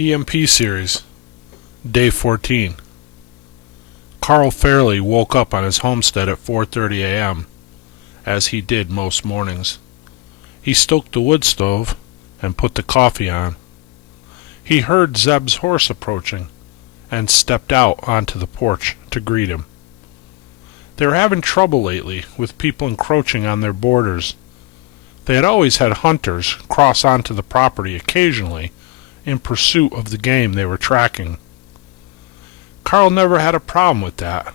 EMP Series, Day 14. Carl Fairley woke up on his homestead at 4:30 a.m., as he did most mornings. He stoked the wood stove and put the coffee on. He heard Zeb's horse approaching and stepped out onto the porch to greet him. They were having trouble lately with people encroaching on their borders. They had always had hunters cross onto the property occasionally in pursuit of the game they were tracking. Carl never had a problem with that,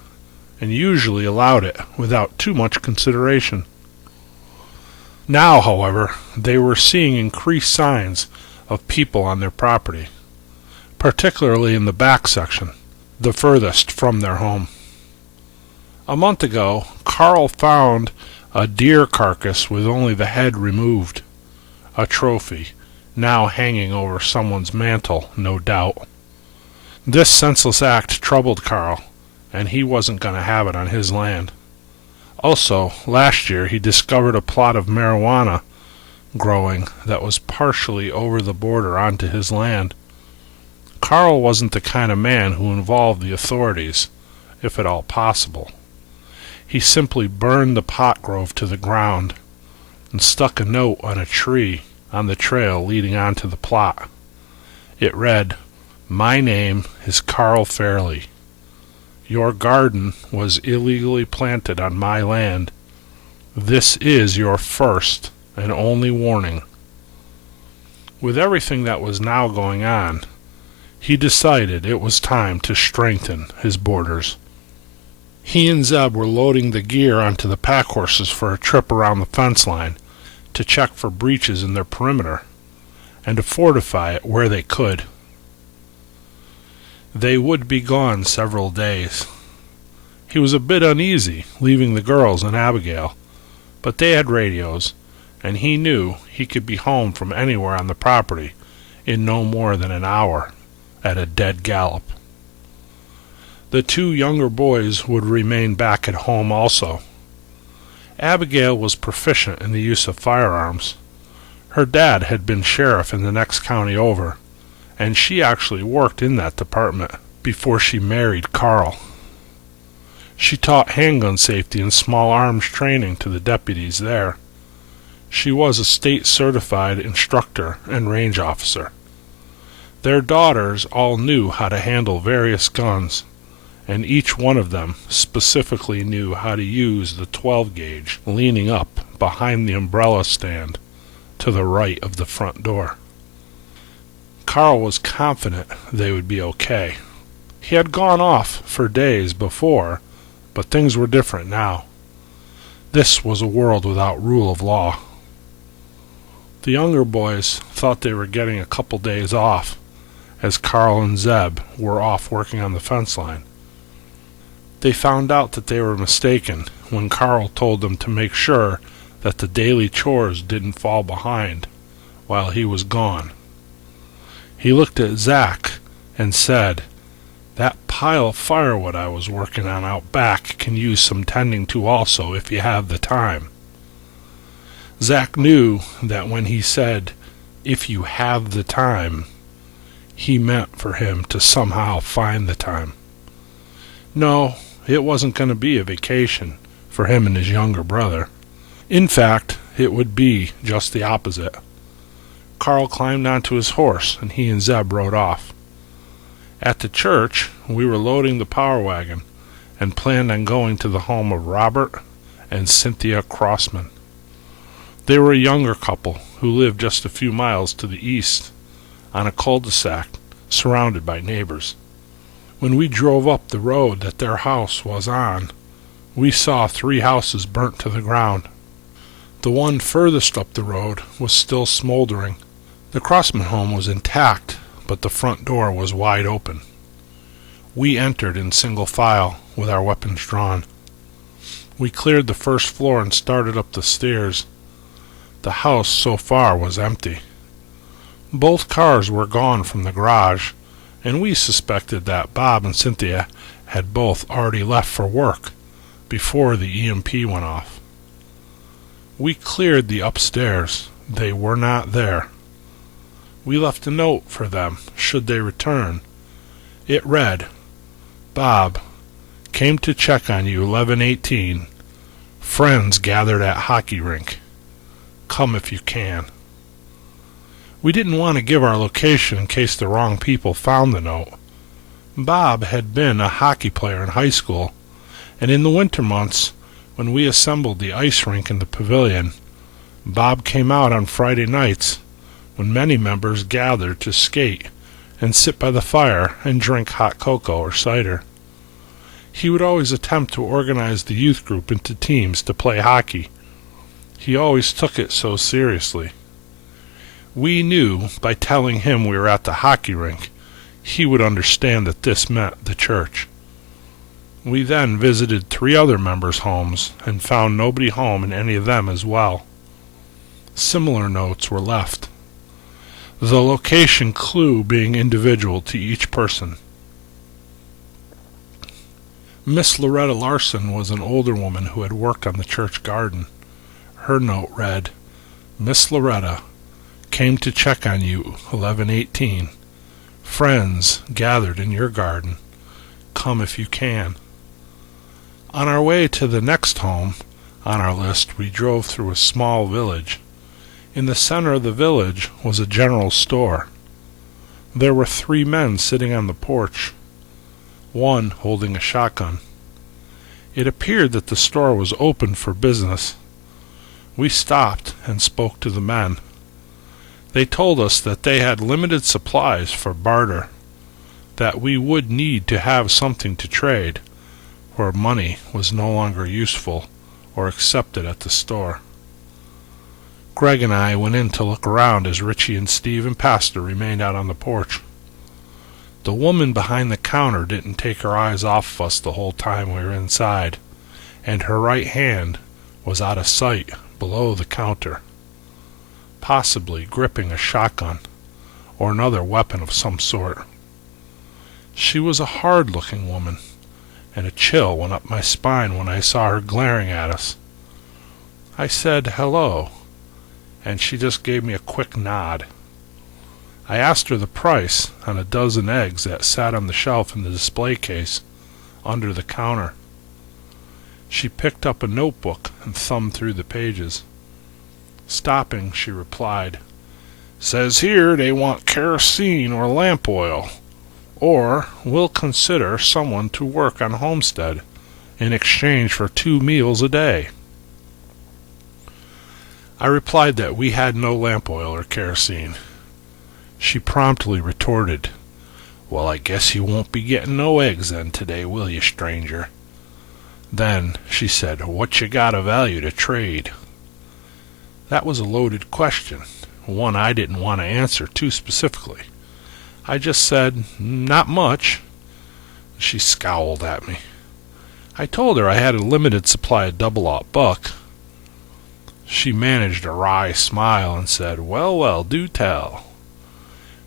and usually allowed it without too much consideration. Now, however, they were seeing increased signs of people on their property, particularly in the back section, the furthest from their home. A month ago, Carl found a deer carcass with only the head removed, a trophy, now hanging over someone's mantel, no doubt. This senseless act troubled Carl, and he wasn't going to have it on his land. Also, last year he discovered a plot of marijuana growing that was partially over the border onto his land. Carl wasn't the kind of man who involved the authorities, if at all possible. He simply burned the pot grove to the ground and stuck a note on a tree on the trail leading onto the plot. It read, "My name is Carl Fairley. Your garden was illegally planted on my land. This is your first and only warning." With everything that was now going on, he decided it was time to strengthen his borders. He and Zeb were loading the gear onto the pack horses for a trip around the fence line to check for breaches in their perimeter and to fortify it where they could. They would be gone several days. He was a bit uneasy leaving the girls and Abigail, but they had radios, and he knew he could be home from anywhere on the property in no more than an hour at a dead gallop. The two younger boys would remain back at home also. Abigail was proficient in the use of firearms. Her dad had been sheriff in the next county over, and she actually worked in that department before she married Carl. She taught handgun safety and small arms training to the deputies there. She was a state-certified instructor and range officer. Their daughters all knew how to handle various guns, and each one of them specifically knew how to use the 12-gauge leaning up behind the umbrella stand to the right of the front door. Carl was confident they would be okay. He had gone off for days before, but things were different now. This was a world without rule of law. The younger boys thought they were getting a couple days off, as Carl and Zeb were off working on the fence line. They found out that they were mistaken when Carl told them to make sure that the daily chores didn't fall behind while he was gone. He looked at Zach and said, "That pile of firewood I was working on out back can use some tending to also if you have the time." Zach knew that when he said, "if you have the time," he meant for him to somehow find the time. No, it wasn't going to be a vacation for him and his younger brother. In fact, it would be just the opposite. Carl climbed onto his horse, and he and Zeb rode off. At the church, we were loading the power wagon and planned on going to the home of Robert and Cynthia Crossman. They were a younger couple who lived just a few miles to the east on a cul-de-sac surrounded by neighbors. When we drove up the road that their house was on, we saw 3 houses burnt to the ground. The one furthest up the road was still smoldering. The Crossman home was intact, but the front door was wide open. We entered in single file with our weapons drawn. We cleared the first floor and started up the stairs. The house so far was empty. Both cars were gone from the garage, and we suspected that Bob and Cynthia had both already left for work before the EMP went off. We cleared the upstairs. They were not there. We left a note for them, should they return. It read, "Bob, came to check on you 11:18. Friends gathered at hockey rink. Come if you can." We didn't want to give our location in case the wrong people found the note. Bob had been a hockey player in high school, and in the winter months, when we assembled the ice rink in the pavilion, Bob came out on Friday nights when many members gathered to skate and sit by the fire and drink hot cocoa or cider. He would always attempt to organize the youth group into teams to play hockey. He always took it so seriously. We knew by telling him we were at the hockey rink, he would understand that this meant the church. We then visited 3 other members' homes and found nobody home in any of them as well. Similar notes were left, the location clue being individual to each person. Miss Loretta Larson was an older woman who had worked on the church garden. Her note read, "Miss Loretta, came to check on you 11:18. Friends gathered in your garden. Come if you can." On our way to the next home on our list, we drove through a small village. In the center of the village was a general store. There were 3 men sitting on the porch, one holding a shotgun. It appeared that the store was open for business. We stopped and spoke to the men. They told us that they had limited supplies for barter, that we would need to have something to trade, where money was no longer useful or accepted at the store. Greg and I went in to look around as Richie and Steve and Pastor remained out on the porch. The woman behind the counter didn't take her eyes off of us the whole time we were inside, and her right hand was out of sight below the counter, possibly gripping a shotgun or another weapon of some sort. She was a hard-looking woman, and a chill went up my spine when I saw her glaring at us. I said hello, and she just gave me a quick nod. I asked her the price on a dozen eggs that sat on the shelf in the display case under the counter. She picked up a notebook and thumbed through the pages. Stopping, she replied, "Says here they want kerosene or lamp oil, or will consider someone to work on homestead in exchange for 2 meals a day." I replied that we had no lamp oil or kerosene. She promptly retorted, "Well, I guess you won't be getting no eggs then today, will you, stranger?" Then she said, "What you got of value to trade?" That was a loaded question, one I didn't want to answer too specifically. I just said, "Not much." She scowled at me. I told her I had a limited supply of double-aught buck. She managed a wry smile and said, "Well, well, do tell."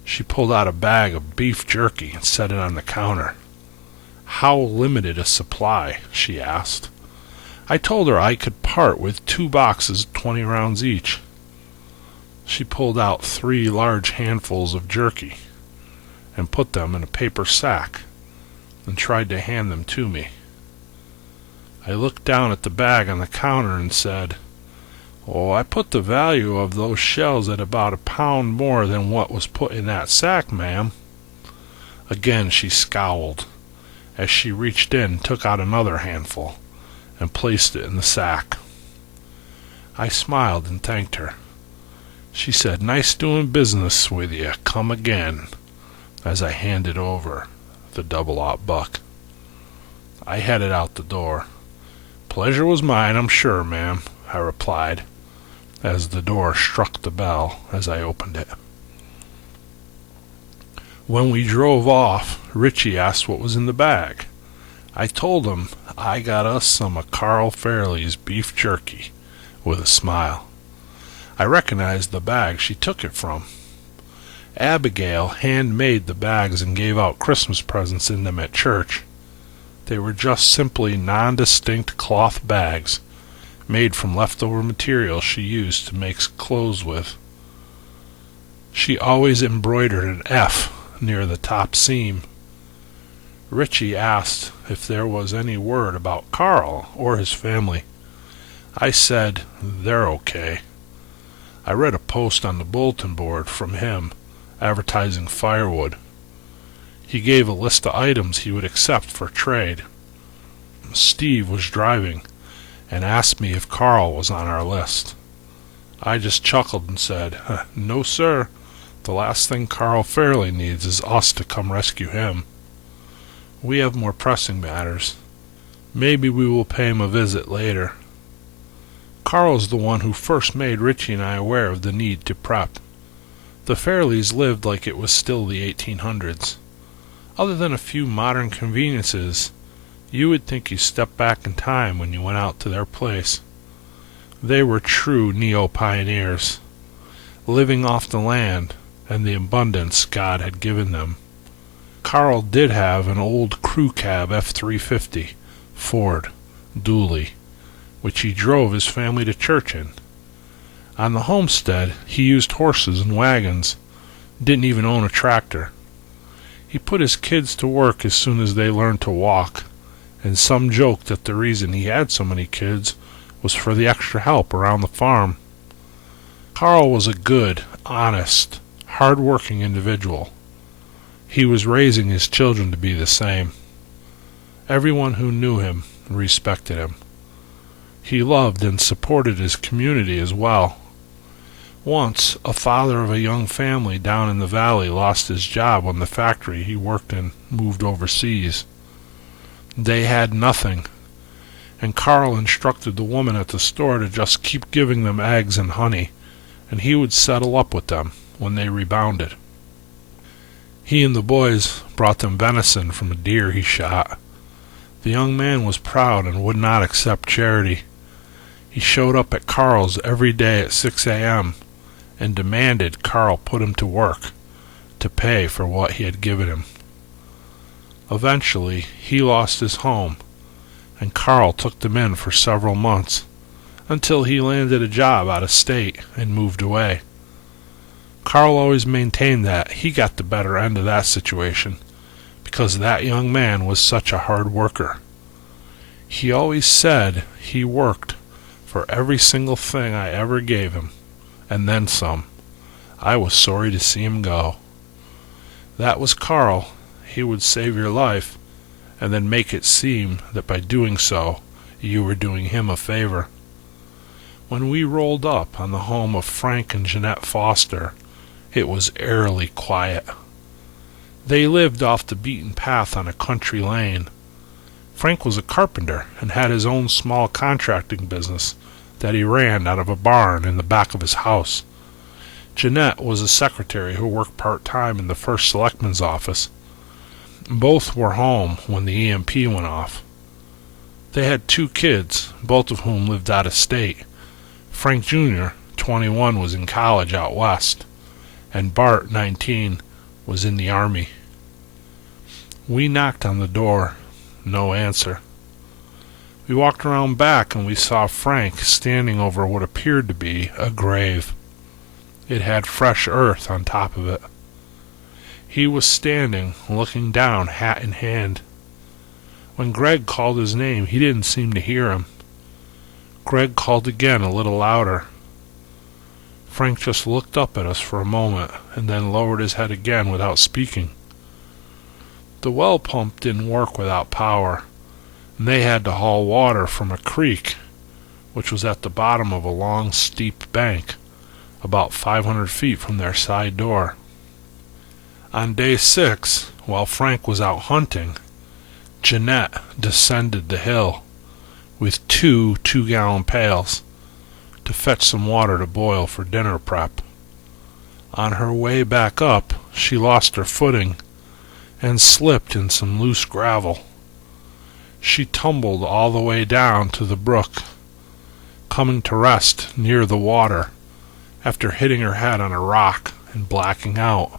She pulled out a bag of beef jerky and set it on the counter. "How limited a supply?" she asked. I told her I could part with 2 boxes, 20 rounds each. She pulled out 3 large handfuls of jerky and put them in a paper sack and tried to hand them to me. I looked down at the bag on the counter and said, "Oh, I put the value of those shells at about £1 more than what was put in that sack, ma'am." Again she scowled as she reached in, took out another handful, and placed it in the sack. I smiled and thanked her. She said, "Nice doing business with you. Come again," as I handed over the double-aught buck. I headed out the door. "Pleasure was mine, I'm sure, ma'am," I replied, as the door struck the bell as I opened it. When we drove off, Richie asked what was in the bag. I told him I got us some of Carl Fairley's beef jerky, with a smile. I recognized the bag she took it from. Abigail hand-made the bags and gave out Christmas presents in them at church. They were just simply non-distinct cloth bags made from leftover material she used to make clothes with. She always embroidered an F near the top seam. Richie asked if there was any word about Carl or his family. I said, they're okay. I read a post on the bulletin board from him advertising firewood. He gave a list of items he would accept for trade. Steve was driving and asked me if Carl was on our list. I just chuckled and said, no sir, the last thing Carl Fairley needs is us to come rescue him. We have more pressing matters. Maybe we will pay him a visit later. Carl's the one who first made Richie and I aware of the need to prep. The Fairleys lived like it was still the 1800s. Other than a few modern conveniences, you would think you stepped back in time when you went out to their place. They were true neo-pioneers, living off the land and the abundance God had given them. Carl did have an old crew cab F-350 Ford dually, which he drove his family to church in. On the homestead, he used horses and wagons, didn't even own a tractor. He put his kids to work as soon as they learned to walk, and some joked that the reason he had so many kids was for the extra help around the farm. Carl was a good, honest, hard-working individual. He was raising his children to be the same. Everyone who knew him respected him. He loved and supported his community as well. Once, a father of a young family down in the valley lost his job when the factory he worked in moved overseas. They had nothing, and Carl instructed the woman at the store to just keep giving them eggs and honey, and he would settle up with them when they rebounded. He and the boys brought them venison from a deer he shot. The young man was proud and would not accept charity. He showed up at Carl's every day at 6 a.m. and demanded Carl put him to work to pay for what he had given him. Eventually, he lost his home, and Carl took them in for several months until he landed a job out of state and moved away. Carl always maintained that he got the better end of that situation because that young man was such a hard worker. He always said he worked for every single thing I ever gave him, and then some. I was sorry to see him go. That was Carl. He would save your life, and then make it seem that by doing so, you were doing him a favor. When we rolled up on the home of Frank and Jeanette Foster, it was eerily quiet. They lived off the beaten path on a country lane. Frank was a carpenter and had his own small contracting business that he ran out of a barn in the back of his house. Jeanette was a secretary who worked part-time in the first selectman's office. Both were home when the EMP went off. They had 2 kids, both of whom lived out of state. Frank Jr., 21, was in college out west, and Bart, 19, was in the Army. We knocked on the door. No answer. We walked around back and we saw Frank standing over what appeared to be a grave. It had fresh earth on top of it. He was standing, looking down, hat in hand. When Greg called his name, he didn't seem to hear him. Greg called again, a little louder. Frank just looked up at us for a moment and then lowered his head again without speaking. The well pump didn't work without power, and they had to haul water from a creek, which was at the bottom of a long, steep bank, about 500 feet from their side door. On day 6, while Frank was out hunting, Jeanette descended the hill with 2 two-gallon pails to fetch some water to boil for dinner prep. On her way back up, she lost her footing and slipped in some loose gravel. She tumbled all the way down to the brook, coming to rest near the water after hitting her head on a rock and blacking out.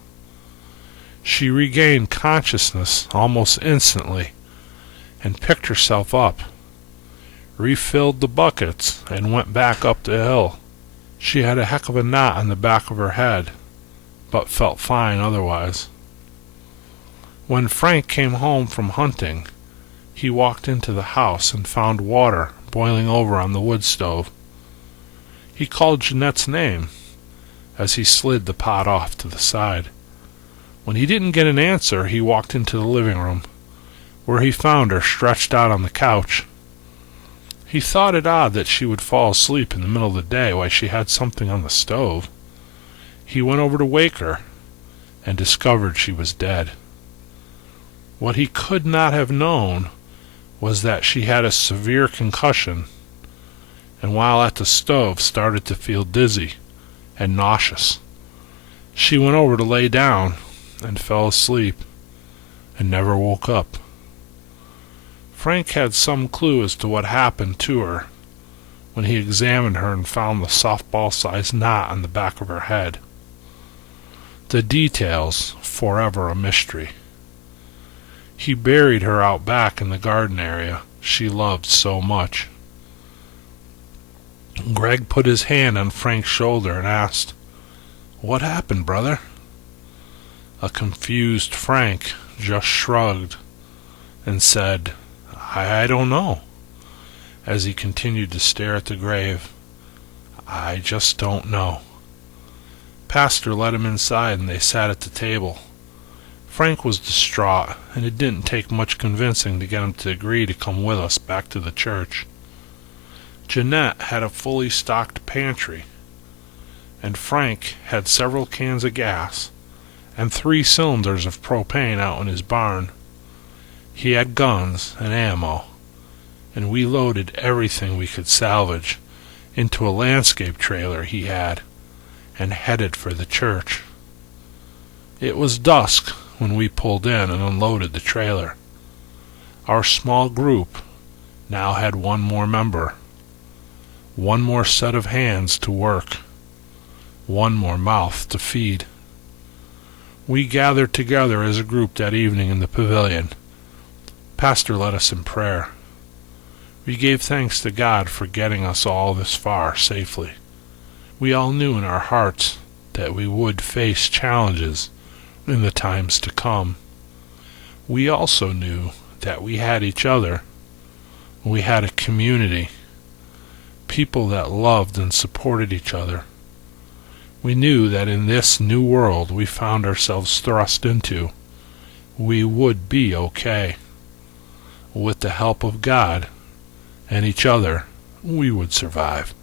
She regained consciousness almost instantly and picked herself up, refilled the buckets, and went back up the hill. She had a heck of a knot on the back of her head, but felt fine otherwise. When Frank came home from hunting, he walked into the house and found water boiling over on the wood stove. He called Jeanette's name as he slid the pot off to the side. When he didn't get an answer, he walked into the living room, where he found her stretched out on the couch. He thought it odd that she would fall asleep in the middle of the day while she had something on the stove. He went over to wake her and discovered she was dead. What he could not have known was that she had a severe concussion, and while at the stove started to feel dizzy and nauseous. She went over to lay down and fell asleep and never woke up. Frank had some clue as to what happened to her when he examined her and found the softball-sized knot on the back of her head. The details forever a mystery. He buried her out back in the garden area she loved so much. Greg put his hand on Frank's shoulder and asked, "What happened, brother?" A confused Frank just shrugged and said, I don't know," as he continued to stare at the grave. "I just don't know." Pastor let him inside and they sat at the table. Frank was distraught, and it didn't take much convincing to get him to agree to come with us back to the church. Jeanette had a fully stocked pantry, and Frank had several cans of gas and 3 cylinders of propane out in his barn. He had guns and ammo, and we loaded everything we could salvage into a landscape trailer he had and headed for the church. It was dusk when we pulled in and unloaded the trailer. Our small group now had one more member, one more set of hands to work, one more mouth to feed. We gathered together as a group that evening in the pavilion. Pastor led us in prayer. We gave thanks to God for getting us all this far safely. We all knew in our hearts that we would face challenges in the times to come. We also knew that we had each other. We had a community, people that loved and supported each other. We knew that in this new world we found ourselves thrust into, we would be okay. With the help of God and each other, we would survive.